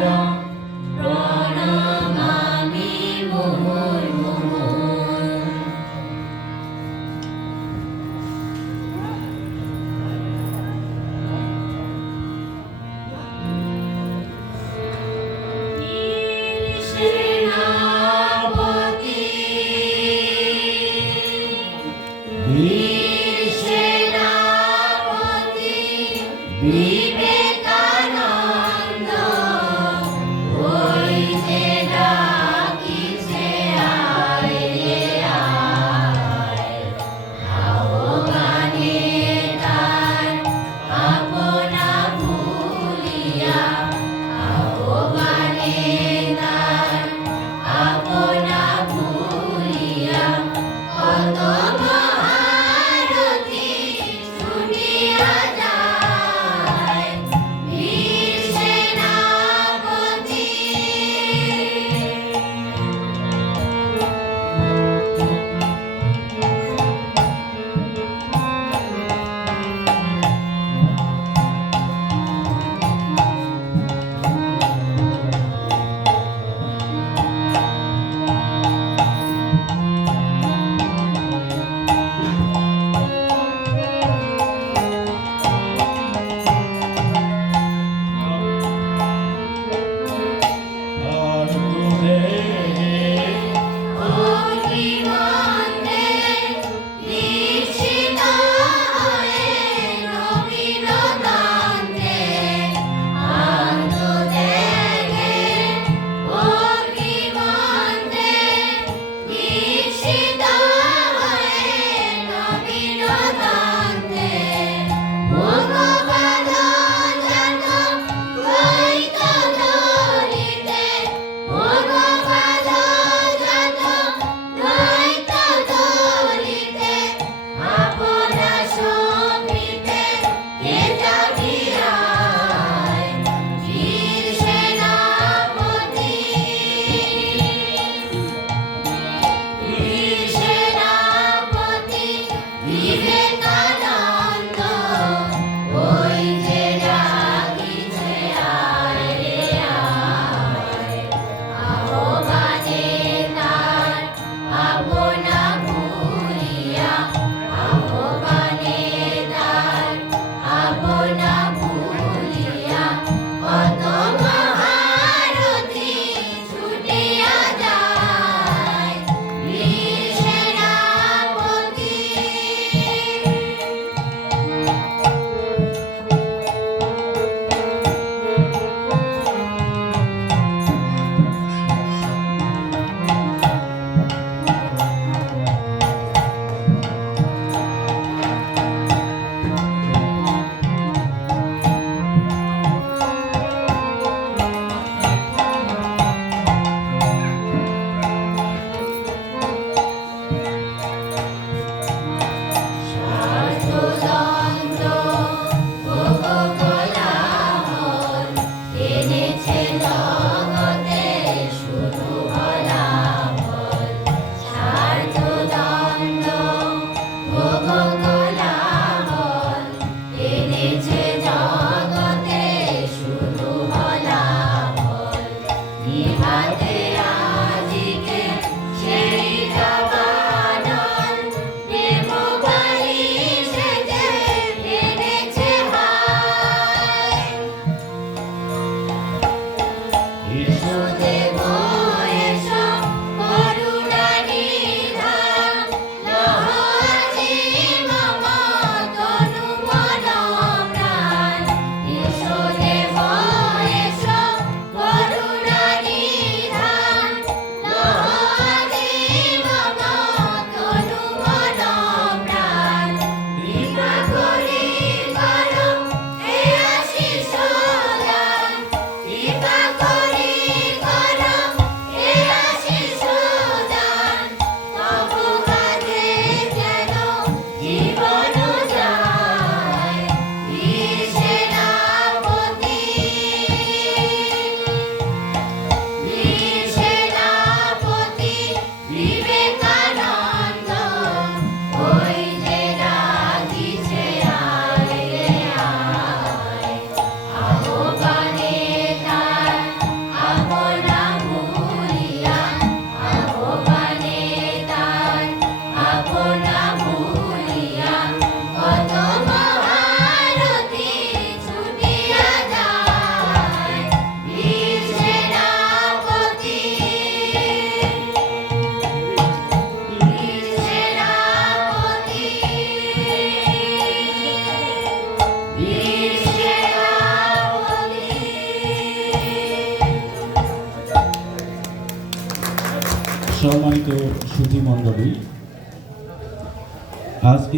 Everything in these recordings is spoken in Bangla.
안녕.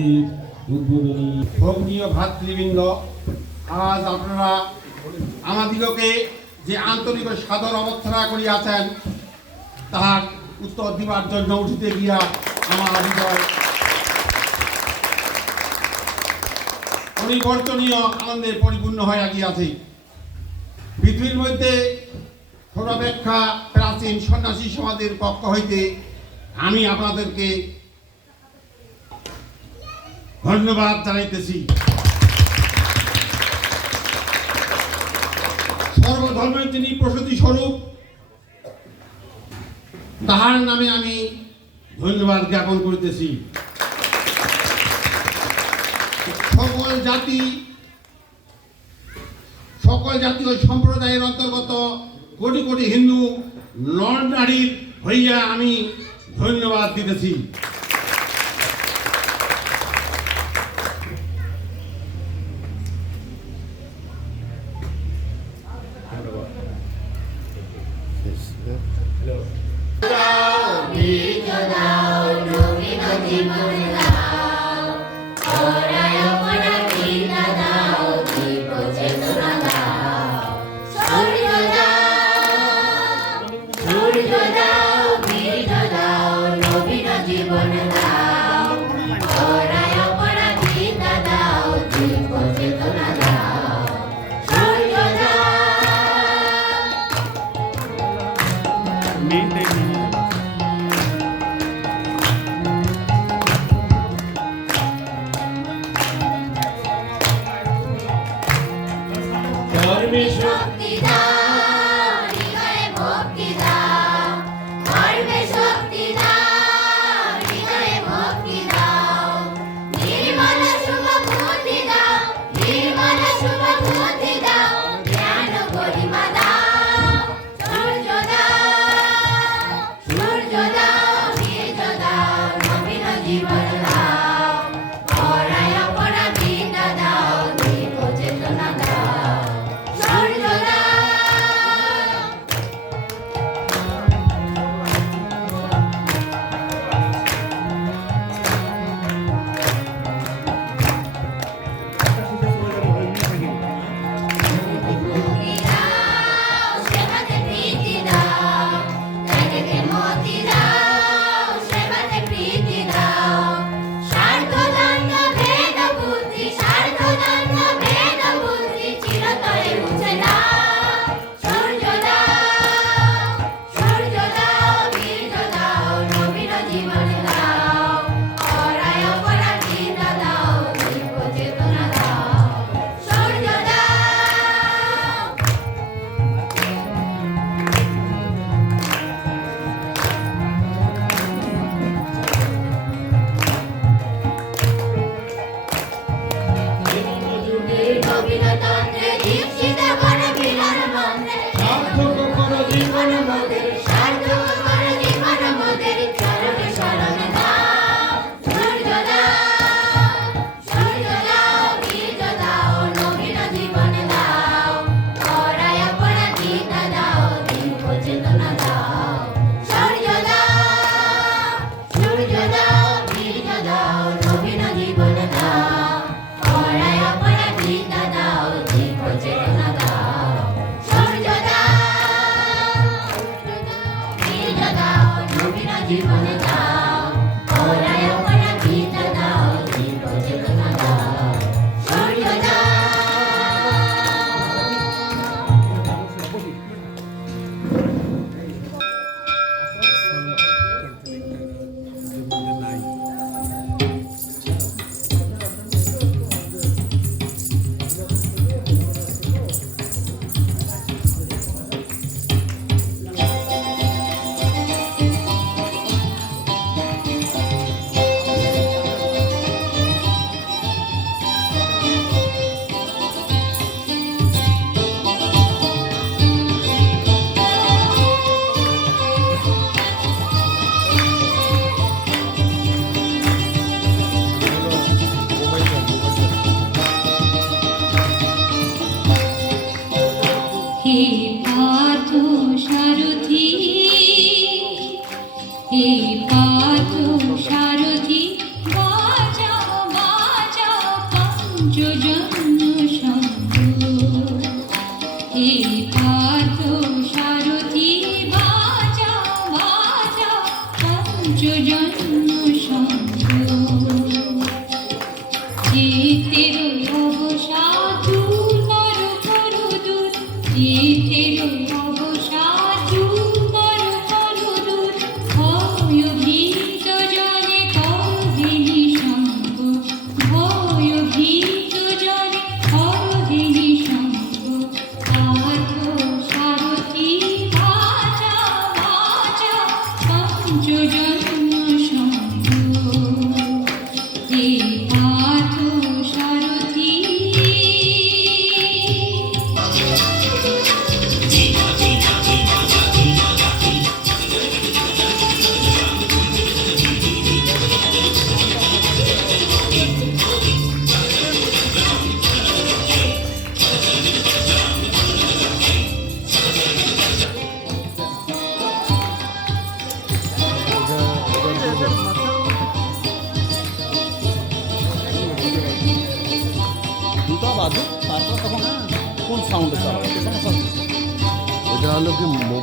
মন্দির উদ্বোধনী ভগ্নীয় ভাতৃবৃন্দ, আজ আপনারা আমাদিগকে যে আন্তরিক সাদর অবস্থানা করিয়াছেন, তাহার উত্তর দিবার জন্য উঠিতে গিয়া আমার হৃদয় পরিবর্তনীয় আনন্দে পরিপূর্ণ হয়ে গিয়াছে। পৃথিবীর মধ্যে সর্বাপেক্ষা প্রাচীন সন্ন্যাসী সমাজের পক্ষ হইতে আমি আপনাদেরকে ধন্যবাদ জানাইতেছি। সর্বধর্মের তিনি প্রসূতি স্বরূপ। তাহার নামে আমি ধন্যবাদ জ্ঞাপন করিতেছি। সকল জাতি, সকল জাতীয় সম্প্রদায়ের অন্তর্গত কোটি কোটি হিন্দু, নর নারীর হইয়া আমি ধন্যবাদ দিতেছি।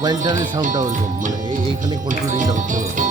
মোবাইলটারে সাউন্ডটা ওরকম মানে এইখানে কন্ট্রোলিংটা হচ্ছে না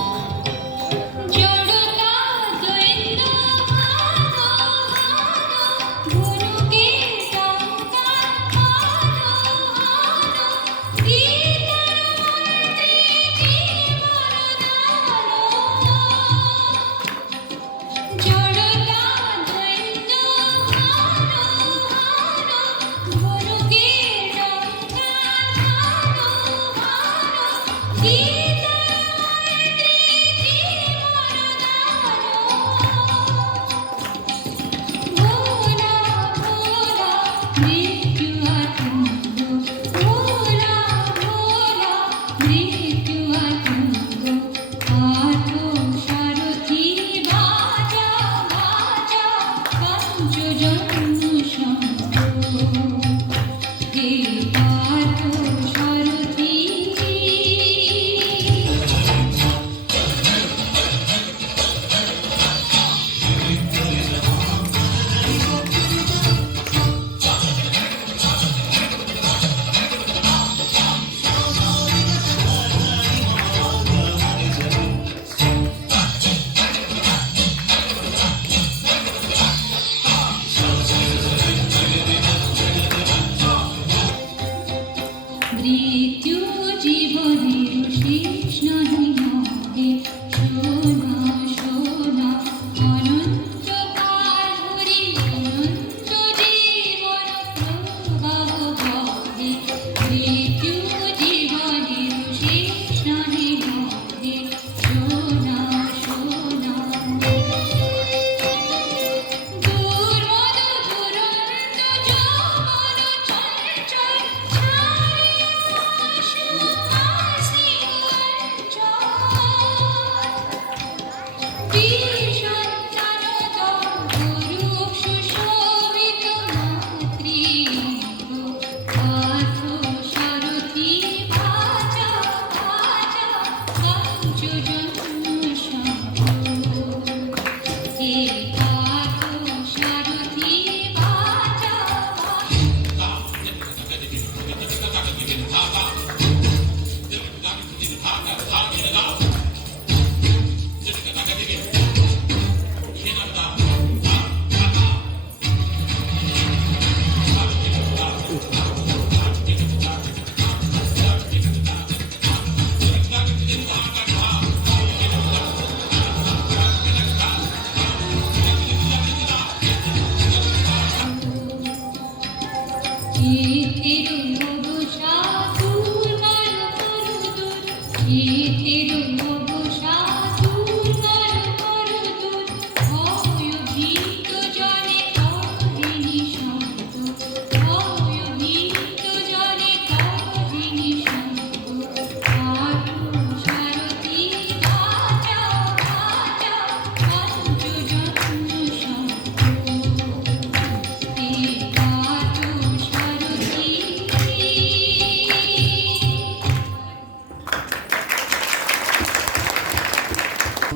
തിരു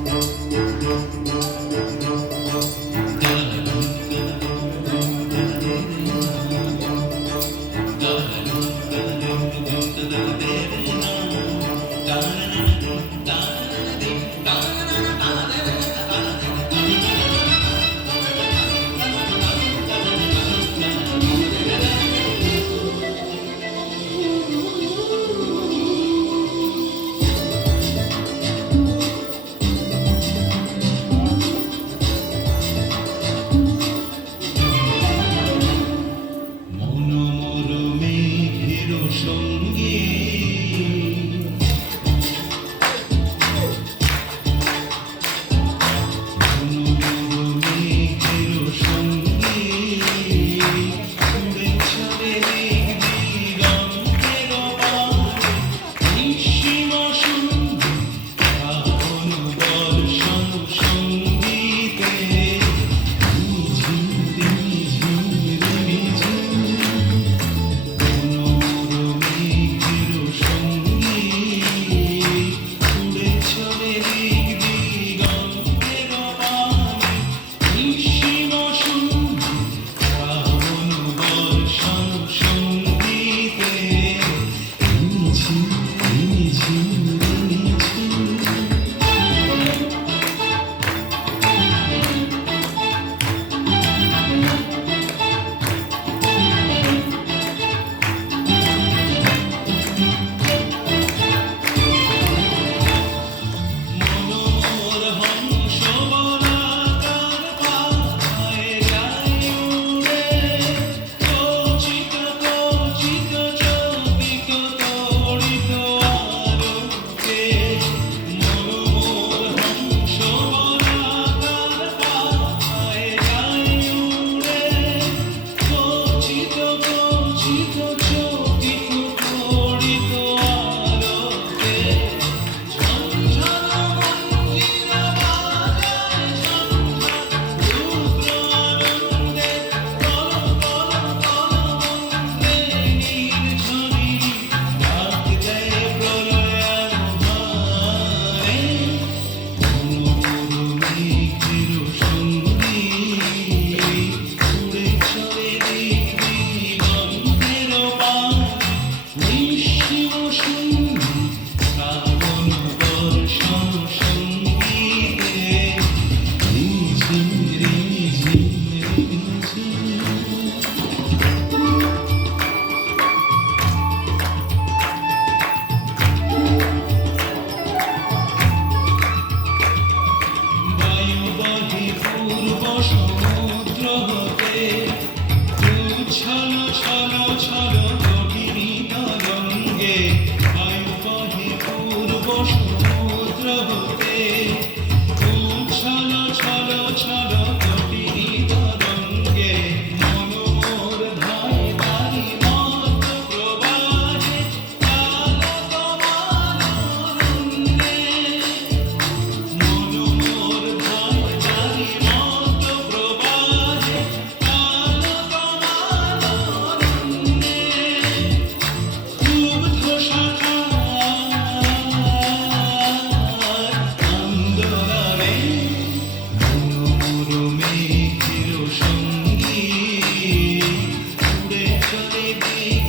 Thank you. Baby.